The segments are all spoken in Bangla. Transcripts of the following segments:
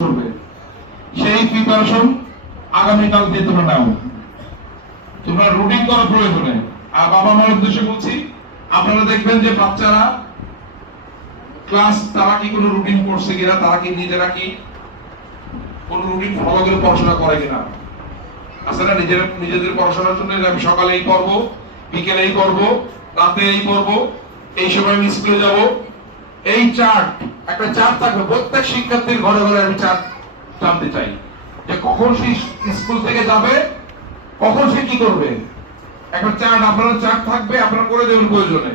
করবে। সেই প্রিপারেশন আগামীকাল দিয়ে তোমরা নাও। তোমরা রুটিন করা প্রয়োজনে আর বাবা মার উদ্দেশ্যে বলছি, আপনারা দেখবেন যে বাচ্চারা ক্লাস তারা কি কোনো রুটিন করছে কিনা, তারা কি নিজেরা কি কোন রুটিন ফলো করে পড়াশোনা করে কিনা? আসলে নিজের, নিজেদের পড়াশোনার জন্য আমি সকালে এই পড়ব বিকেলে এই পড়ব রাতে এই পড়ব, এই সময় আমি স্কুলে যাব, এই চার্ট একটা চার্ট থাকবে। প্রত্যেক শিক্ষার্থীর ঘরে ঘরে আমি চার্ট জানতে চাই যে কখন সে স্কুল থেকে যাবে, কখন সে কি করবে। একটা চার্ট, আপনার চার্ট থাকবে, আপনারা করে দেবেন প্রয়োজনে।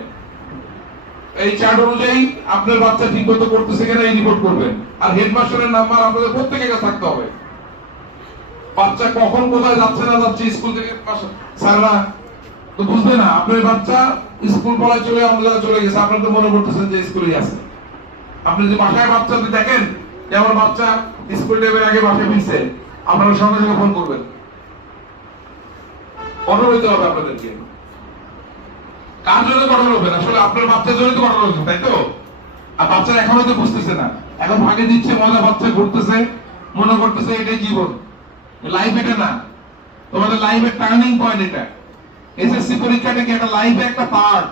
এই চার্ট অনুযায়ী আপনার বাচ্চা ঠিক মতো করতেছে কিনা এই রিপোর্ট করবেন। আর হেডমাস্টারের নাম্বার আপনাদের প্রত্যেকের কাছে থাকতে হবে। বাচ্চা কখন কোথায় যাচ্ছে না যাচ্ছে স্কুল থেকে স্যাররা তো বুঝবে না। আপনার বাচ্চা স্কুল পড়ায় চলে জায়গায় চলে গেছে। আপনার তো মনে করতেছেন যে স্কুলে আছে। আপনি যদি বাসায় বাচ্চা যদি দেখেন, যে আমার বাচ্চা স্কুল লেভেল আগে বাসায় ফিরছে, আপনারা সঙ্গে সঙ্গে ফোন করবেন। কঠোর হবে আপনাদেরকে। কার জন্য কঠোর হবেন আসলে আপনার বাচ্চার জন্য তো কঠোর হবেন তাই তো? আর বাচ্চা এখন বুঝতেছে না। এখন ভাগে দিচ্ছে, মজা বাচ্চা ঘুরতেছে, মনে করতেছে এটাই জীবন। লাইফ এটা না। তোমাদের লাইফের টার্নিং পয়েন্ট এটা। এসএসসি পরীক্ষাটা কি একটা লাইফে একটা পার্ট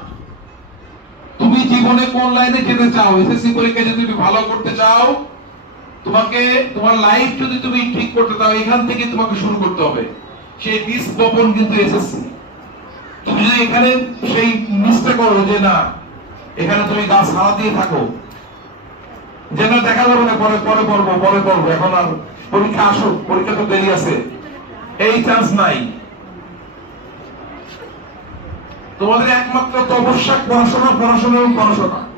জীবনে কোন লাইনে যেতে চাও? এসএসসি পরীক্ষা যদি তুমি ভালো করতে চাও, তোমাকে, তোমার লাইফ যদি তুমি ঠিক করতে চাও, এখান থেকে তোমাকে শুরু করতে হবে। সেই বীজ বপন কিন্তু এসএসসি। তুমি যদি এখানে সেই মিসটা করো যে না, এখানে তুমি গাছ হারা দিয়ে থাকো। যেন দেখা যাবে না, পরে পরে পড়ব পরে পড়ব এখন আর পরীক্ষা আসুক, পরীক্ষা তো দেরি আছে। এই চান্স নাই। তোমাদের একমাত্র তপস্যা পড়াশোনা পড়াশোনা এবং পড়াশোনা।